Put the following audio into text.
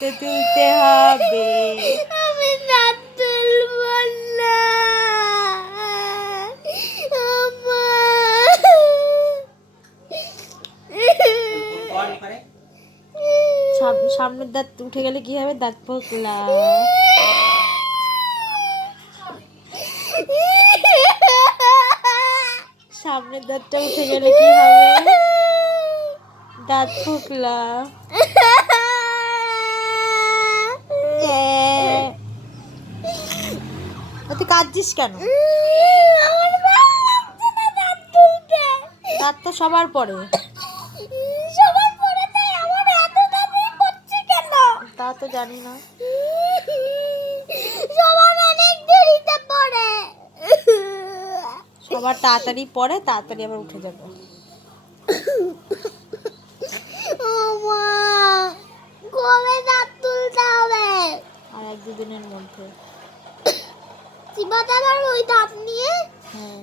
তুলতে হবে। আমি দাঁত তুলব না। সামনের দাঁত উঠে গেলে কি হবে? দাঁত পোকলা। সামনের দাঁতটা উঠে গেলে কি হবে? দাঁত পোকলা। তুই কাঁদছিস কেন? দাঁত তো সবার পরে। তা তো জানি না। সবার তাড়াতাড়ি পড়ে, তাড়াতাড়ি আবার উঠে যাবে। কবে দাঁত তুলতে হবে? আর 1-2 দিনের মধ্যে। চিবাতে আবার ওই দাঁত নিয়ে। হ্যাঁ।